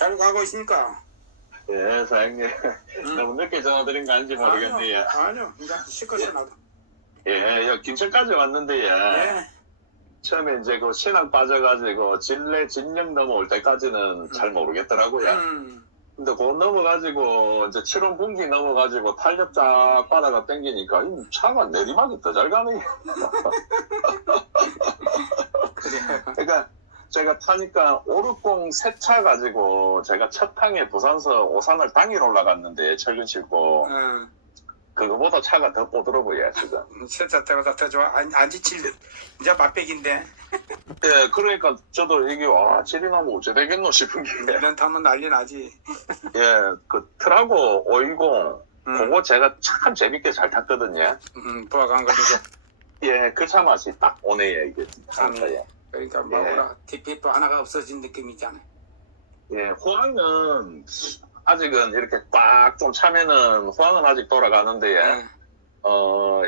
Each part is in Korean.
잘 가고 있습니까? 예, 사장님. 너무 늦게 전화드린 거 아닌지 모르겠네요. 아니요. 이제 시커서 나도. 예, 여기 김천까지 왔는데, 예. 처음에 이제 그 신앙 빠져가지고 진례, 진령 넘어올 때까지는 잘 모르겠더라고요. 근데 곧 넘어가지고, 이제 7원 분기 넘어가지고 탄력 쫙 바다가 땡기니까, 이 차가 내리막이 더 잘 가네. 그래. 그러니까, 제가 타니까 오르공 새 차 가지고 제가 첫 항에 부산서 오산을 당일 올라갔는데 철근 싣고 그거보다 차가 더 보더라고요 지금. 세차 때보다 더 좋아. 안 지칠 이제 맛백인데. 예, 그러니까 저도 이게 와 지리나면 어째 되겠노 싶은 게. 이런 타면 난리 나지. 예, 그 트라고 510 그거 제가 참 재밌게 잘 탔거든요. 부하가 안 걸리고. 예, 그 차 맛이 딱 오네요 이게. 참에. 그러니까 뭐라 DPF 하나가 없어진 느낌이잖아. 예, 호황은 아직은 이렇게 꽉 좀 차면은 호황은 아직 돌아가는데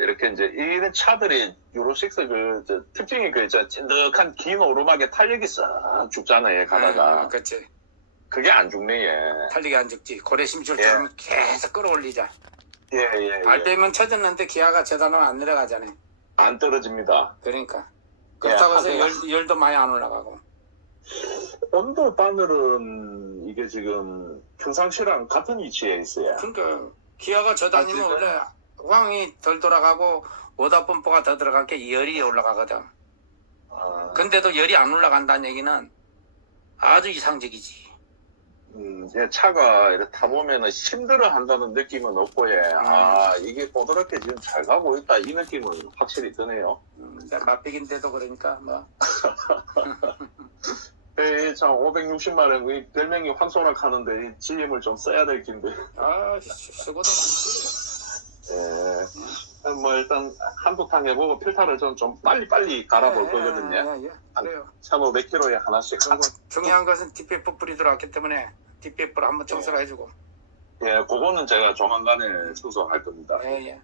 이렇게 이제 이런 차들이 유로6 특징이 그 찐득한 긴 오르막에 탄력이 싹 죽잖아요 가다가. 그렇지. 그게 안 죽네 예. 탄력이 안 죽지. 고래심줄처럼 계속 끌어올리자. 예. 알빼면 쳐졌는데 기아가 저단으로 안 내려가잖아. 안 떨어집니다. 그러니까. 그렇다고 해서 열도 많이 안 올라가고. 온도 바늘은 이게 지금 평상시랑 같은 위치에 있어요. 그러니까 기아가 저다니면 원래 황이 덜 돌아가고 오다 펌프가 더 들어간 게 열이 올라가거든. 근데도 열이 안 올라간다는 얘기는 아주 이상적이지. 예, 차가 이렇게 타보면은 힘들어 한다는 느낌은 없고, 이게 보드럽게 지금 잘 가고 있다, 이 느낌은 확실히 드네요. 맛백인데도 그러니까, 뭐. 네, 참, 560만원, 별명이 황소락 하는데, 이 GM을 좀 써야 될 긴데. 쓰고도 많지. 예. 뭐, 일단, 한두 탕 해보고, 필터를 좀 빨리 갈아볼 거거든요. 그래요. 1,500km에 하나씩. 중요한 것은 DPF 불이 들어왔기 때문에, DPF를 한번 청소를 해주고. 예, 그거는 제가 조만간에 청소할 겁니다. 예.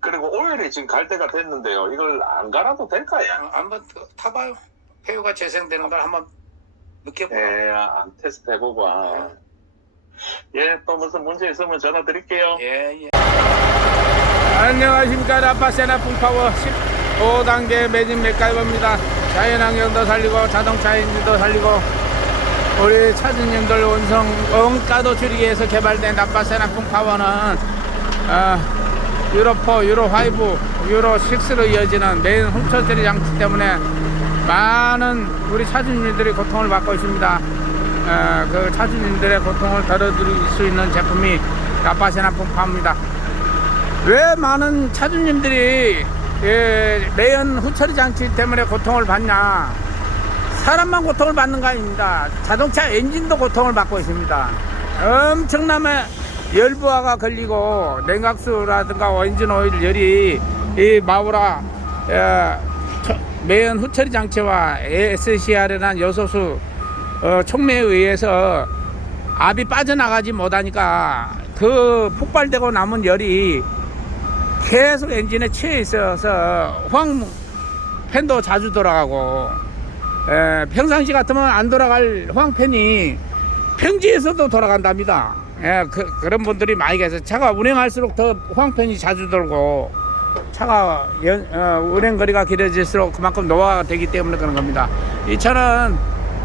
그리고 오일이 지금 갈 때가 됐는데요. 이걸 안 갈아도 될까요? 한번 타봐요. 폐유가 재생되는 걸 한번 느껴보고. 예, 테스트 해보고. 예, 또 무슨 문제 있으면 전화 드릴게요. 예. 안녕하십니까. 라파세나 풍파워 15단계 매진 맥가이버입니다. 자연환경도 살리고 자동차 엔진도 살리고 우리 차주님들 원가도 줄이기 위해서 개발된 라파세나 풍파워는 유로4, 유로5, 유로6로 이어지는 메인 훔쳐들이 장치 때문에 많은 우리 차주님들이 고통을 받고 있습니다. 그 차주님들의 고통을 덜어드릴 수 있는 제품이 라파세나 풍파워입니다. 왜 많은 차주님들이 매연 후처리 장치 때문에 고통을 받냐? 사람만 고통을 받는 거 아닙니다. 자동차 엔진도 고통을 받고 있습니다. 엄청나게 열부하가 걸리고 냉각수라든가 엔진 오일 열이 이 마우라 매연 후처리 장치와 SCR이라는 요소수 촉매에 의해서 압이 빠져나가지 못하니까 그 폭발되고 남은 열이 계속 엔진에 치여 있어서 팬도 자주 돌아가고 평상시 같으면 안 돌아갈 황팬이 평지에서도 돌아간답니다. 그런 분들이 많이 계세요. 차가 운행할수록 더 황팬이 자주 돌고 차가 운행거리가 길어질수록 그만큼 노화가 되기 때문에 그런 겁니다. 이 차는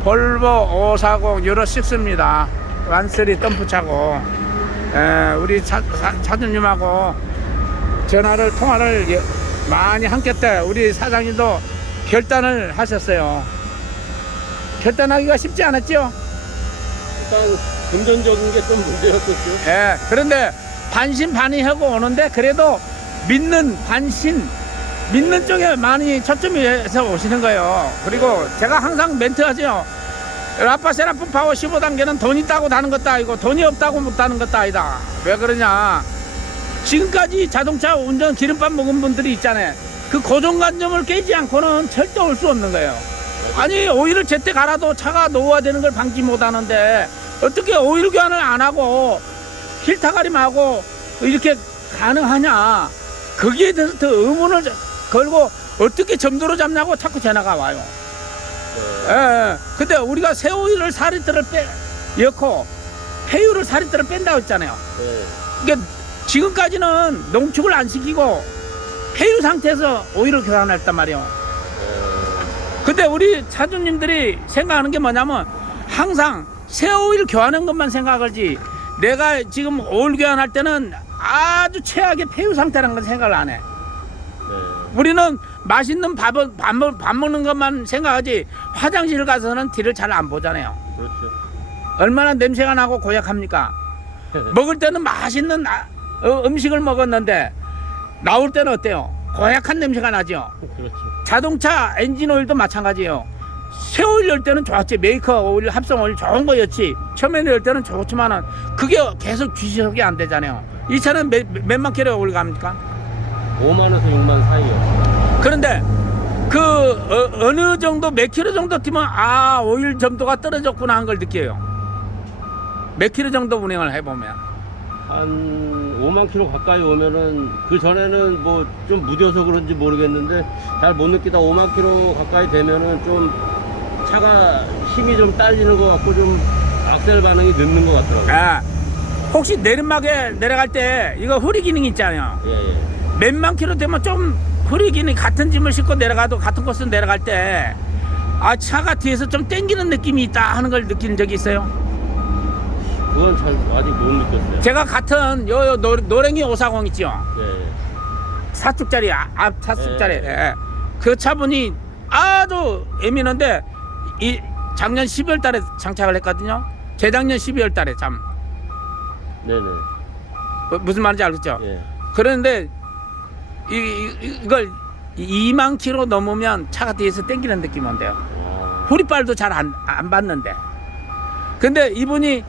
볼보 540 유로6입니다. 완쓰리 덤프차고 우리 차주님하고 통화를 많이 함께 때 우리 사장님도 결단을 하셨어요. 결단하기가 쉽지 않았죠? 일단 금전적인 게 좀 문제였었죠. 그런데 반신반의하고 오는데 그래도 믿는 쪽에 많이 초점해서 오시는 거예요. 그리고 제가 항상 멘트하죠. 라파세나 풍파워 15단계는 돈 있다고 타는 것도 아니고 돈이 없다고 못 타는 것도 아니다. 왜 그러냐? 지금까지 자동차 운전 기름밥 먹은 분들이 있잖아요. 그 고정관념을 깨지 않고는 절대 올 수 없는 거예요. 아니 오일을 제때 갈아도 차가 노후화되는 걸 방지 못하는데 어떻게 오일 교환을 안 하고 필터 가림하고 이렇게 가능하냐? 거기에 대해서 더 의문을 걸고 어떻게 점도로 잡냐고 자꾸 전화가 와요. 근데 우리가 새 오일을 4리터를 넣고 폐유를 살이들어 뺀다고 했잖아요. 네. 그러니까 지금까지는 농축을 안 시키고 폐유 상태에서 오일을 교환했단 말이에요. 근데 우리 차주님들이 생각하는 게 뭐냐면 항상 새 오일 교환한 것만 생각하지 내가 지금 오일 교환할 때는 아주 최악의 폐유 상태라는 건 생각을 안 해. 네. 우리는 맛있는 밥 먹는 것만 생각하지 화장실 가서는 뒤를 잘 안 보잖아요. 그렇죠. 얼마나 냄새가 나고 고약합니까? 먹을 때는 맛있는 음식을 먹었는데 나올 때는 어때요? 고약한 냄새가 나죠. 그렇죠. 자동차 엔진 오일도 마찬가지예요. 새 오일 넣을 때는 좋았지. 메이커 오일, 합성 오일 좋은 거였지. 처음에 넣을 때는 좋지만은 그게 계속 귀속이 안 되잖아요. 이 차는 몇만 킬로 오일 갑니까? 5만에서 6만 사이요. 그런데 어느 정도 몇 킬로 정도 뛰면 아 오일 점도가 떨어졌구나 한 걸 느껴요. 몇 킬로 정도 운행을 해보면 한 5만 킬로 가까이 오면은 그 전에는 뭐 좀 무뎌서 그런지 모르겠는데 잘 못 느끼다 5만 킬로 가까이 되면은 좀 차가 힘이 좀 딸리는 것 같고 좀 악셀 반응이 늦는 것 같더라고요. 아, 혹시 내리막에 내려갈 때 이거 후리 기능 있잖아요. 예. 몇만 킬로 되면 좀 후리 기능 같은 짐을 싣고 내려가도 같은 코스 내려갈 때 아 차가 뒤에서 좀 땡기는 느낌이 있다 하는 걸 느낀 적이 있어요. 그건 잘 아직 못 느꼈어요. 제가 같은 요 노랭이 540 있죠. 예. 4축짜리 앞 4축짜리 예. 예. 그 차분이 아주 예민한데 이 작년 12월 달에 장착을 했거든요. 재작년 12월 달에 참 네네. 무슨 말인지 알겠죠? 예. 그런데 이걸 2만 킬로 넘으면 차가 뒤에서 땡기는 느낌이 온대요. 아, 후리빨도 잘 안 받는데. 근데 이분이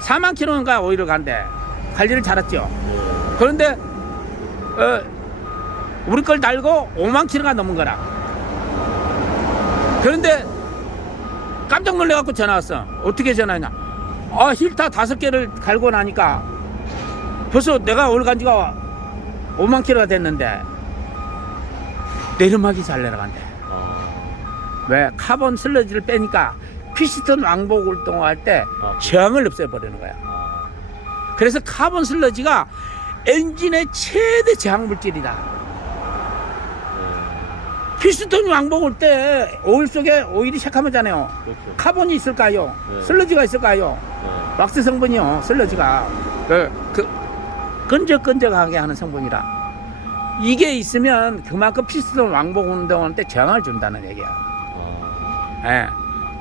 4만 킬로인가 오일을 간대. 관리를 잘했죠. 예. 그런데 우리 걸 달고 5만 킬로가 넘은 거라. 그런데 깜짝 놀래갖고 전화 왔어. 어떻게 전화했냐? 아 힐타 5개를 갈고 나니까 벌써 내가 오일 간 지가 5만 킬로가 됐는데 내리막이 잘 내려간대. 아, 왜? 카본 슬러지를 빼니까 피스톤 왕복 운동할 때 아. 저항을 없애버리는 거야. 아, 그래서 카본 슬러지가 엔진의 최대 저항 물질이다. 예. 피스톤이 왕복 올 때 오일 속에 오일이 새카매잖아요. 그렇죠. 카본이 있을까요? 네. 슬러지가 있을까요? 예. 왁스 성분이요. 슬러지가 끈적끈적하게 하는 성분이라. 이게 있으면 그만큼 피스톤 왕복 운동할 때 저항을 준다는 얘기야. 아, 예.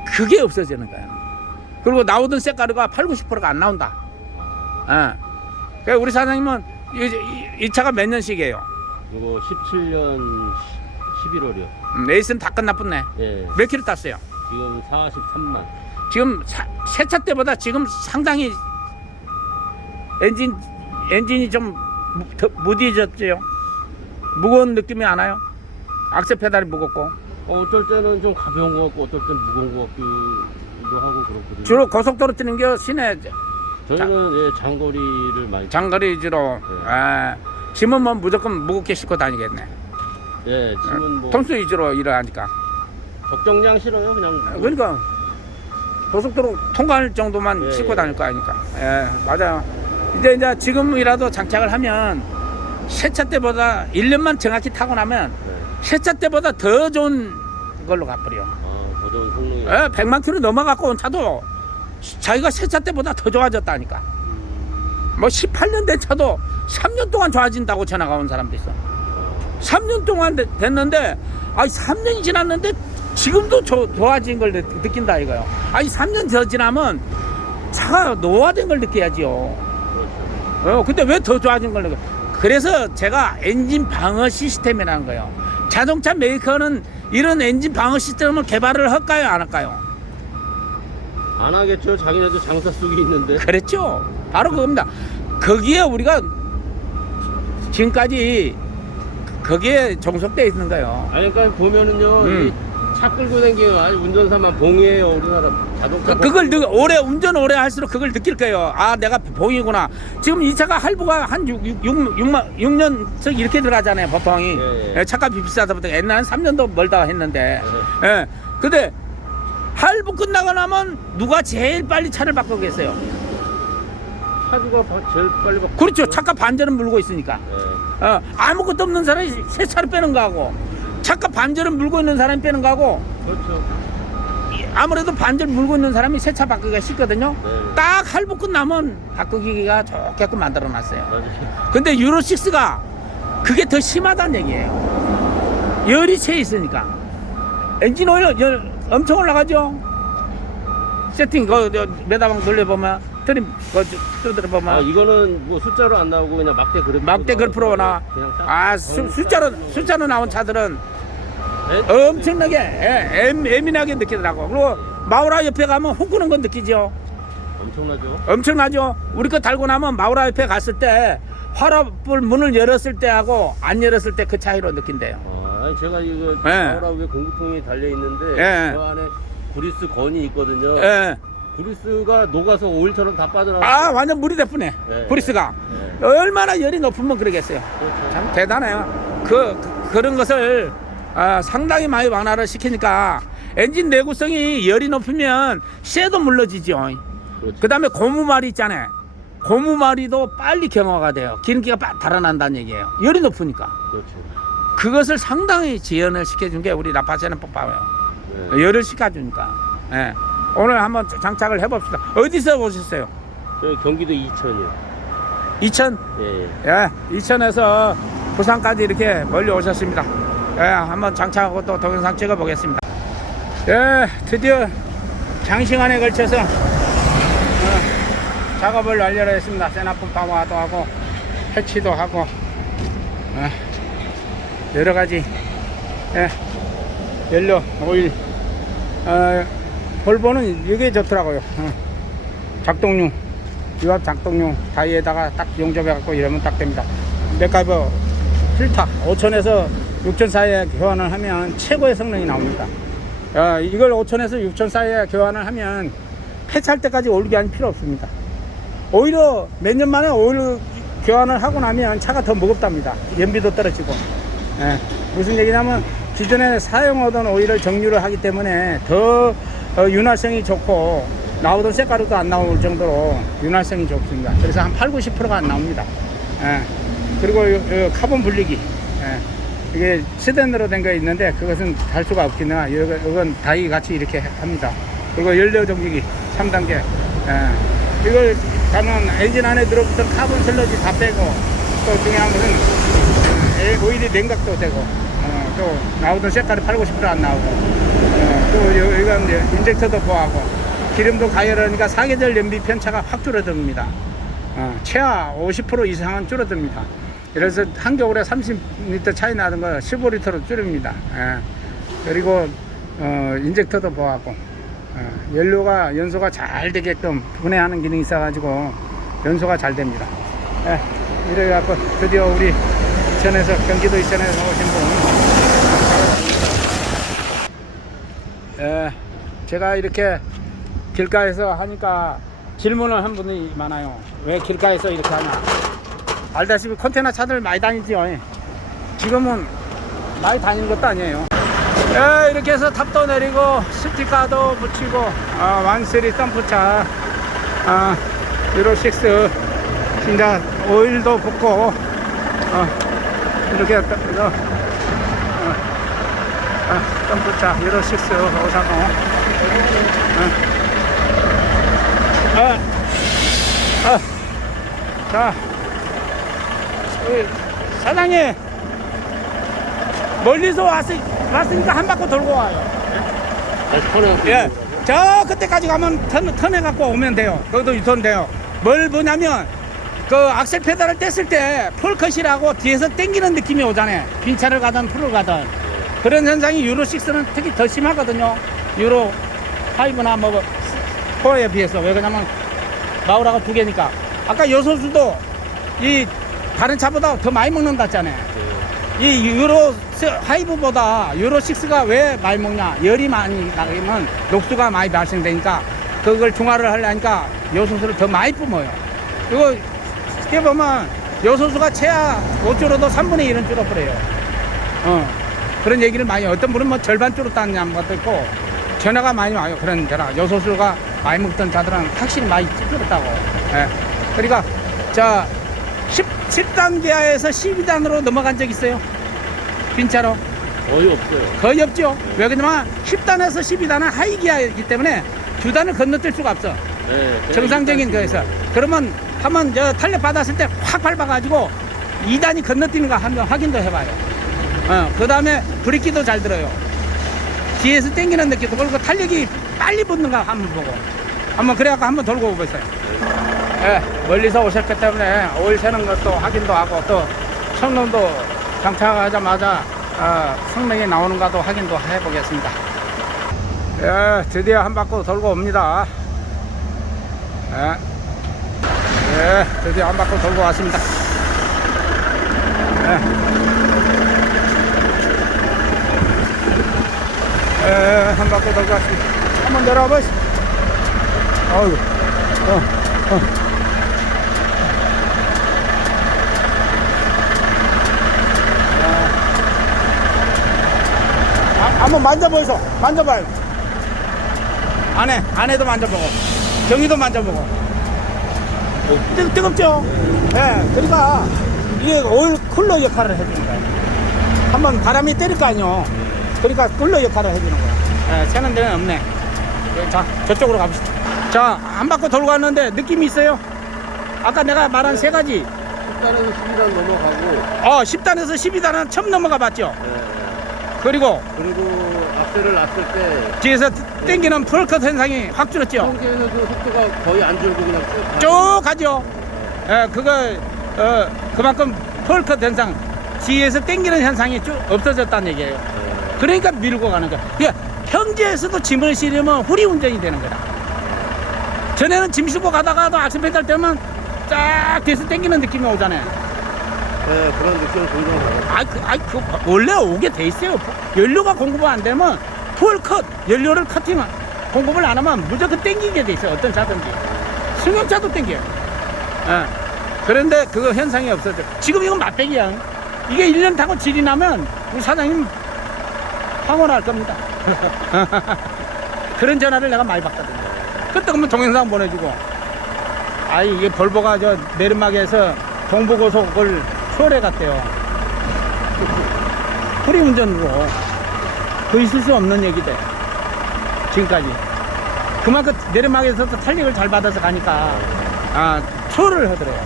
그게 없어지는 거야. 그리고 나오던 색가루가 80~90%가 안 나온다. 예. 그러니까 우리 사장님은 이 차가 몇 년씩이에요? 이거 17년 11월이요. 레이스는 다 끝났었네. 예. 몇 킬로 땄어요? 지금 43만. 지금 새 차 때보다 지금 상당히 엔진이 좀 더 무디졌죠. 무거운 느낌이 안 와요. 악셀 페달이 무겁고. 어떨 때는 좀 가벼운 것 같고 어떨 때는 무거운 것 같기도 하고 그렇거든요. 주로 고속도로 뛰는 게 시내 저희는 예, 장거리를 많이. 장거리 위주로. 네. 짐은 뭐 무조건 무겁게 싣고 다니겠네. 예, 지금은 뭐 톤수 위주로 일을 하니까. 적정량 싫어요, 그냥. 그러니까 고속도로 통과할 정도만 예, 싣고 예. 다닐 거 아니까. 예, 맞아요. 이제 지금이라도 장착을 하면 새 차 때보다 1년만 정확히 타고 나면 네. 새 차 때보다 더 좋은 걸로 가버려. 아, 더 좋은 성능이. 예, 100만 킬로 넘어갖고 온 차도 자기가 새 차 때보다 더 좋아졌다니까. 뭐 18년 된 차도 3년 동안 좋아진다고 전화가 온 사람도 있어. 3년 동안 됐는데, 아니 3년이 지났는데 지금도 좋아진 걸 느낀다 이거요. 아니 3년 더 지나면 차가 노화된 걸 느껴야지요. 근데 왜 더 좋아진 걸 느껴? 그래서 제가 엔진 방어 시스템이라는 거예요. 자동차 메이커는 이런 엔진 방어 시스템을 개발을 할까요, 안 할까요? 안 하겠죠. 자기네도 장사 쑥이 있는데. 그렇죠. 바로 그겁니다. 거기에 우리가 지금까지 거기에 종속되어 있는 거예요. 아니, 그러니까 보면은요, 이 차 끌고 다니는 아주 운전사만 봉이에요. 우리나라 자동차. 그걸 운전 오래 할수록 그걸 느낄 거예요. 아, 내가 봉이구나. 지금 이 차가 할부가 한 6년씩 이렇게 들어가잖아요, 보통이. 예, 예. 차값이 비싸다 보니까 옛날엔 3년도 멀다 했는데. 예. 근데 할부 끝나고 나면 누가 제일 빨리 차를 바꾸겠어요? 차주가 제일 빨리 바꾸죠. 그렇죠. 차가 반절은 물고 있으니까. 네. 아무것도 없는 사람이 새 차를 빼는 거하고 차가 반절은 물고 있는 사람이 빼는 거하고 그렇죠. 아무래도 반절 물고 있는 사람이 새 차 바꾸기가 쉽거든요. 네. 딱 할부 끝나면 바꾸기가 좋게끔 만들어놨어요. 맞아요. 근데 유로6가 그게 더 심하다는 얘기예요. 열이 채 있으니까 엔진 오일 열 엄청 올라가죠. 세팅 메다방 돌려보면 트림 뜯어보면 이거는 뭐 숫자로 안 나오고 그냥 막대 그래프. 막대 그래프로나 숫자로 나온 차들은 엄청나게 예민하게 느끼더라고. 그리고 마우라 옆에 가면 훅구는 건 느끼죠. 엄청나죠. 우리 거 달고 나면 마우라 옆에 갔을 때 화랍불 문을 열었을 때하고 안 열었을 때 그 차이로 느낀대요. 아니 제가 이거 네. 마우라 위에 공구통이 달려 있는데 네. 그 안에 그리스 건이 있거든요. 예. 그리스가 녹아서 오일처럼 다 빠져나왔어요. 완전 물이 됐쁘네. 네. 브리스가 네. 얼마나 열이 높으면 그러겠어요. 그렇죠. 참 대단해요. 그런 것을 상당히 많이 완화를 시키니까 엔진 내구성이 열이 높으면 쇠도 물러지죠. 그렇죠. 그 다음에 고무말이 있잖아요. 고무말이도 빨리 경화가 돼요. 기름기가 달아난다는 얘기예요. 열이 높으니까. 그렇죠. 그것을 상당히 지연을 시켜준 게 우리 라파제는 뽑아요. 네. 열을 식혀주니까. 예. 오늘 한번 장착을 해봅시다. 어디서 오셨어요? 저희 경기도 이천이요. 이천? 예. 예, 이천에서 부산까지 이렇게 멀리 오셨습니다. 예, 한번 장착하고 또 동영상 찍어 보겠습니다. 예, 드디어 장시간에 걸쳐서 작업을 완료를 했습니다. 세나품 파마도 하고 패치도 하고 여러 가지 연료, 오일, 볼보는 이게 좋더라고요. 작동용, 유압 작동용 다이에다가 딱 용접해 갖고 이러면 딱 됩니다. 맥가이버 필터 5,000에서 6,000 사이에 교환을 하면 최고의 성능이 나옵니다. 이걸 5,000에서 6,000 사이에 교환을 하면 폐차할 때까지 오일이 필요 없습니다. 오히려 몇 년 만에 오일 교환을 하고 나면 차가 더 무겁답니다. 연비도 떨어지고. 무슨 얘기냐면 기존에 사용하던 오일을 정류를 하기 때문에 더 윤활성이 좋고 나오던 색가루도 안 나올 정도로 윤활성이 좋습니다. 그래서 한 80~90%가 안 나옵니다. 그리고 카본 분리기, 이게 스댄으로 된 거 있는데 그것은 달 수가 없기나 이건 다이 같이 이렇게 합니다. 그리고 연료 정지기 3단계, 이걸 가면 엔진 안에 들어붙은 카본 슬러지 다 빼고, 또 중요한 것은 오일이 냉각도 되고, 또 나오던 색깔이 80~90% 안 나오고, 또 이건 인젝터도 보호하고, 기름도 가열하니까 사계절 연비 편차가 확 줄어듭니다. 최하 50% 이상은 줄어듭니다. 그래서 한 겨울에 30리터 차이 나던 거 15리터로 줄입니다. 그리고 인젝터도 보호하고, 연소가 잘 되게끔 분해하는 기능이 있어가지고 연소가 잘 됩니다. 이래갖고 드디어 우리 이천에서, 경기도 이천에서 오신 분, 제가 이렇게 길가에서 하니까 질문을 한 분이 많아요. 왜 길가에서 이렇게 하냐. 알다시피 컨테이너 차들 많이 다니죠. 지금은 많이 다니는 것도 아니에요. 이렇게 해서 탑도 내리고 스티커도 붙이고, 완쓰리 덤프차, 유로6 진짜 오일도 붓고, 이렇게 덤프차 유로6 540. 자, 사장님, 멀리서 왔으니까 한 바퀴 돌고 와요. 예, 저 끝에까지 가면 턴해 갖고 오면 돼요. 거기도 유턴돼요. 뭘 보냐면 그 악셀 페달을 뗐을 때 폴컷이라고 뒤에서 당기는 느낌이 오잖아요. 빈 차를 가든 풀을 가든. 그런 현상이 유로6는 특히 더 심하거든요. 유로5나 뭐 4에 비해서. 왜 그러냐면 마우라가 2개니까. 아까 요소수도 이 다른 차보다 더 많이 먹는다잖아요. 이 유로5보다 유로6가 왜 많이 먹냐. 열이 많이 나가면 녹수가 많이 발생되니까 그걸 중화를 하려니까 요소수를 더 많이 뿜어요. 그리고 쉽게 보면 요소수가 최하 못 줄어도 3분의 1은 줄어버려요. 그런 얘기를 많이, 어떤 분은 뭐 절반 줄었다는 것도 있고 전화가 많이 와요. 그런 전화. 요소수가 많이 먹던 자들은 확실히 많이 찌들었다고. 예. 그러니까 자 10단계에서 12단으로 넘어간 적 있어요? 빈차로? 거의 없어요. 거의 없죠. 왜 그러냐면 10단에서 12단은 하이기아이기 때문에 2단을 건너뛸 수가 없어. 네, 정상적인 거에서. 그러면 한번 저 탄력 받았을 때 확 밟아가지고 2단이 건너뛰는가 한번 확인도 해봐요. 그 다음에 브레이크도 잘 들어요. 뒤에서 당기는 느낌도 그리고 탄력이 빨리 붙는가 한번 보고. 한번 그래갖고 한번 돌고 오겠어요. 예, 멀리서 오셨기 때문에 오일 새는 것도 확인도 하고 또 성능도 장착하자마자 성능이 나오는가도 확인도 해보겠습니다. 예, 드디어 한 바퀴 돌고 옵니다. 예, 드디어 한 바퀴 돌고 왔습니다. 한 바퀴 돌고 왔습니다. 한번 내려와 보시죠. 어이구, 한번 만져보이소. 만져봐요. 안에도 만져보고, 경위도 만져보고. 뜨겁죠? 네, 그러니까 이게 오일 쿨러 역할을 해주는 거예요. 한번 바람이 때릴 거 아니요. 그러니까 쿨러 역할을 해주는 거예요. 네, 새는 데는 없네. 자, 저쪽으로 가봅시다. 자, 한 바퀴 돌고 왔는데 느낌이 있어요? 아까 내가 말한 세 가지. 10단에서 12단 넘어가고. 10단에서 12단은 처음 넘어가 봤죠? 네. 그리고 악셀을 놨을 때 뒤에서 땡기는 풀컷 현상이 확 줄었죠? 평지에서도 속도가 거의 안 줄고 그냥 쭉 가죠. 예, 그만큼 풀컷 현상, 뒤에서 땡기는 현상이 쭉 없어졌다는 얘기예요. 그러니까 밀고 가는 거야. 그러니까 평지에서도 짐을 실으면 후리 운전이 되는 거다. 전에는 짐 싣고 가다가도 악셀페달 떼면 쫙 뒤에서 땡기는 느낌이 오잖아요. 네, 그런 느낌을 보이더라고요. 원래 오게 돼 있어요. 연료가 공급이 안 되면 풀컷, 연료를 커팅을 공급을 안 하면 무조건 땡기게 돼 있어요. 어떤 차든지. 승용차도 땡겨요. 예. 그런데 그거 현상이 없어져. 지금 이건 맛배기야. 이게 1년 타고 질이 나면 우리 사장님 황홀할 겁니다. 그런 전화를 내가 많이 받거든요. 그때 그러면 동영상 보내주고, 이게 볼보가 저 내리막에서 동부고속을 초월해 갔대요. 후리 운전으로. 그 있을 수 없는 얘기대. 지금까지. 그만큼 내리막에서도 탄력을 잘 받아서 가니까, 초월을 하더래요.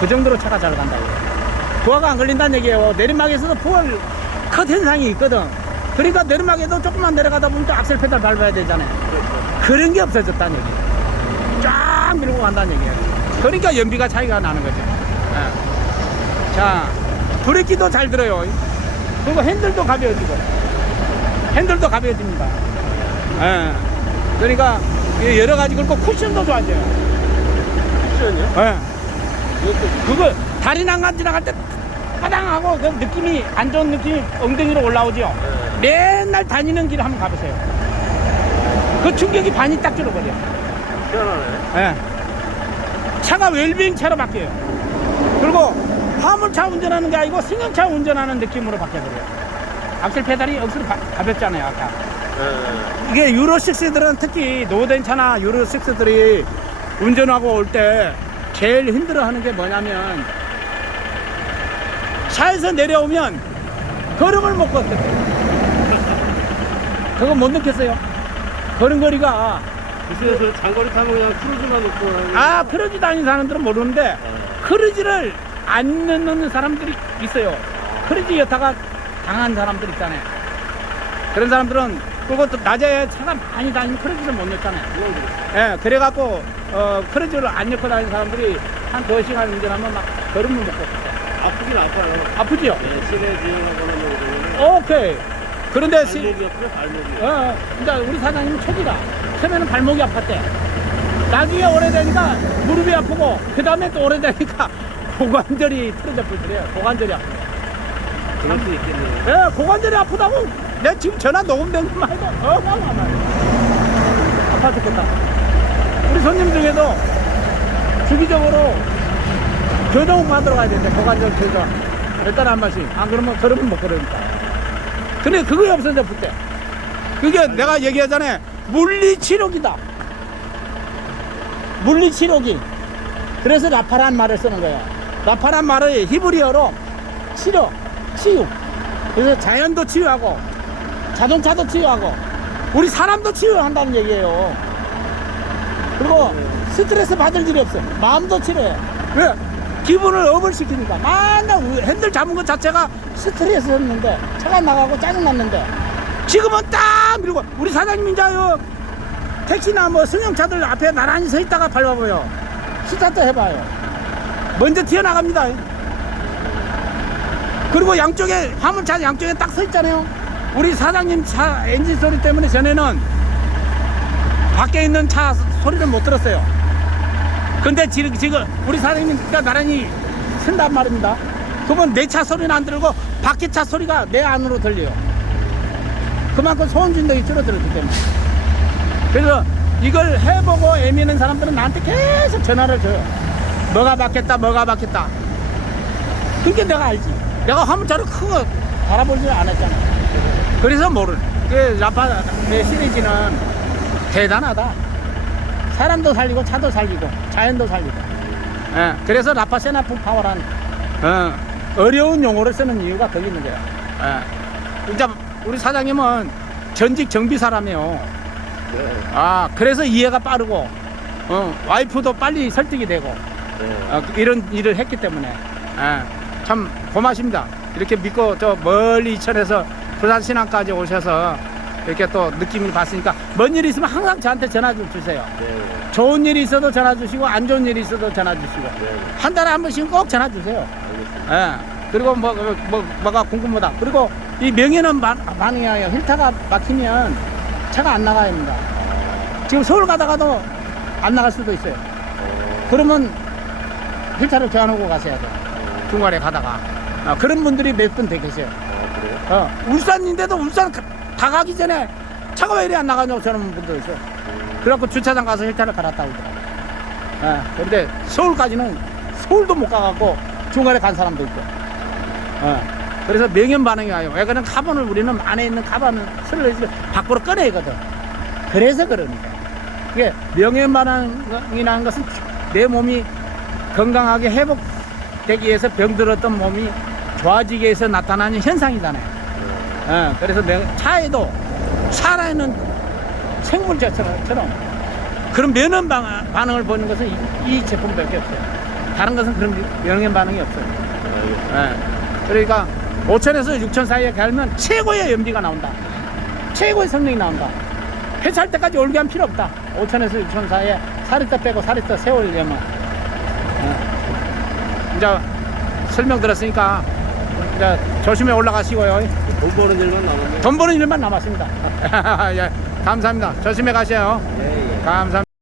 그 정도로 차가 잘 간다고. 부하가 안 걸린다는 얘기예요. 내리막에서도 부하를 컷 현상이 있거든. 그러니까 내리막에도 조금만 내려가다 보면 또 악셀 페달 밟아야 되잖아요. 그런 게 없어졌다는 얘기예요. 쫙 밀고 간다는 얘기예요. 그러니까 연비가 차이가 나는 거죠. 자, 브레이크도 잘 들어요. 그리고 핸들도 가벼워지고, 핸들도 가벼워집니다. 그러니까 여러 가지. 그리고 쿠션도 좋아져요. 쿠션이요? 그거 다리 난간 지나갈 때 까당하고 그 느낌이 안 좋은 느낌이 엉덩이로 올라오죠. 맨날 다니는 길 한번 가보세요. 그 충격이 반이 딱 줄어버려. 시원하네. 차가 웰빙 차로 바뀌어요. 그리고 화물차 운전하는 게 아니고 승용차 운전하는 느낌으로 바뀌어버려요. 악셀 페달이 억수로 가볍잖아요, 아까. 이게 유로6들은 특히 노후된 차나 유로6들이 운전하고 올 때 제일 힘들어하는 게 뭐냐면, 차에서 내려오면 걸음을 못 걷거든요. 그거 못 느꼈어요? 걸음걸이가. 그래서 장거리 타면 그냥 크루즈만 놓고. 크루즈 다니는 사람들은 모르는데, 크루즈를 안 넣는 사람들이 있어요. 크루즈 여타가 강한 사람들 있잖아요. 그런 사람들은, 그리고 또 낮에 차가 많이 다니면 크루즈를 못 넣잖아요. 그래갖고 크루즈를 안 넣고 다니는 사람들이 한 2시간 운전하면 막 걸음을 못 걷어요. 아프긴 아파요. 아프지요? 네, 시내 주행하거나 오케이. 그런데 발목이 아프죠, 발목이. 그러니까 우리 사장님은 초기라. 처음에는 발목이 아팠대. 나중에 오래되니까 무릎이 아프고, 그 다음에 또 오래되니까 고관절이 틀어져 버리더래요. 고관절이 아프고. 그럴 수 있겠네요. 고관절이 아프다고 내가 지금 전화 녹음된 것만 해도 아파 죽겠다. 우리 손님 중에도 주기적으로 교정 받으러 가야 되는데, 고관절 교정. 몇 달에 한 번씩. 안 그러면 걸음을 못 걸으니까. 근데 그게 없어져, 그때. 그게 내가 얘기하잖아요. 물리치료기다. 물리치료기. 그래서 라파란 말을 쓰는 거예요. 라파란 말을 히브리어로 치료, 치유. 그래서 자연도 치유하고 자동차도 치유하고 우리 사람도 치유한다는 얘기예요. 그리고 스트레스 받을 일이 없어. 마음도 치료해. 왜? 기분을 업을 시키니까. 맨날 핸들 잡은 것 자체가 스트레스였는데 차가 나가고 짜증났는데 지금은 딱 밀고 우리 사장님 이제요 택시나 뭐 승용차들 앞에 나란히 서 있다가 밟아봐요. 스타트 해봐요. 먼저 튀어나갑니다. 그리고 양쪽에 화물차 양쪽에 딱 서 있잖아요. 우리 사장님 차 엔진 소리 때문에 전에는 밖에 있는 차 소리를 못 들었어요. 근데 지금 우리 사장님가 나란히 쓴단 말입니다. 그러면 내 차 소리는 안 들고 밖에 차 소리가 내 안으로 들려요. 그만큼 소음 진동이 줄어들었기 때문에. 그래서 이걸 해보고 애미는 사람들은 나한테 계속 전화를 줘요. 뭐가 바뀌었다 뭐가 바뀌었다. 그게 내가 알지. 내가 화물차를 크고 바라보지 않았잖아. 그래서 모르는. 그 라파의 시리즈는 대단하다. 사람도 살리고 차도 살리고 자연도 살리고. 예, 그래서 라파 세나프 파워란 어려운 용어를 쓰는 이유가 거기 있는 거야. 예. 이제 우리 사장님은 전직 정비 사람이에요. 아, 그래서 이해가 빠르고 와이프도 빨리 설득이 되고 이런 일을 했기 때문에 참 고맙습니다. 이렇게 믿고 저 멀리 이천에서 부산 신안까지 오셔서 이렇게 또 느낌을 봤으니까 먼 일이 있으면 항상 저한테 전화 좀 주세요. 좋은 일이 있어도 전화 주시고 안 좋은 일이 있어도 전화 주시고 한 달에 한 번씩은 꼭 전화 주세요. 그리고 뭐가 궁금하다. 그리고 이 명예는 반응이에요. 힐타가 막히면 차가 안 나가야 합니다. 지금 서울 가다가도 안 나갈 수도 있어요. 그러면 힐타를 교환하고 가셔야 돼요. 중간에 가다가. 그런 분들이 몇 분 돼 계세요. 그래요? 울산인데도 울산 다 가기 전에 차가 왜 이리 안 나가냐고 저는 분들 있어요. 그래갖고 주차장 가서 힐타를 갈았다 오더라고요. 근데 서울까지는 서울도 못 가갖고 중간에 간 사람도 있고. 그래서 명현 반응이 와요. 왜 그러면 카본을 우리는 안에 있는 카본을 슬러지를 밖으로 꺼내거든. 그래서 그러니까. 그게 명현 반응이라는 것은 내 몸이 건강하게 회복되기 위해서 병들었던 몸이 좋아지기 위해서 나타나는 현상이잖아요. 그래서 차에도 살아있는 생물체처럼 그런 면역 반응을 보는 것은 이 제품밖에 없어요. 다른 것은 그런 면역 반응이 없어요. 그러니까 5천에서 6천 사이에 갈면 최고의 연비가 나온다. 최고의 성능이 나온다. 회차할 때까지 올게 할 필요 없다. 5천에서 6천 사이에 4리터 빼고 4리터 세우려면. 이제 설명 들었으니까 이제 조심히 올라가시고요. 돈 버는 일만 남았네. 돈 버는 일만 남았습니다. 예, 감사합니다. 조심히 가세요. 예, 예. 감사합니다.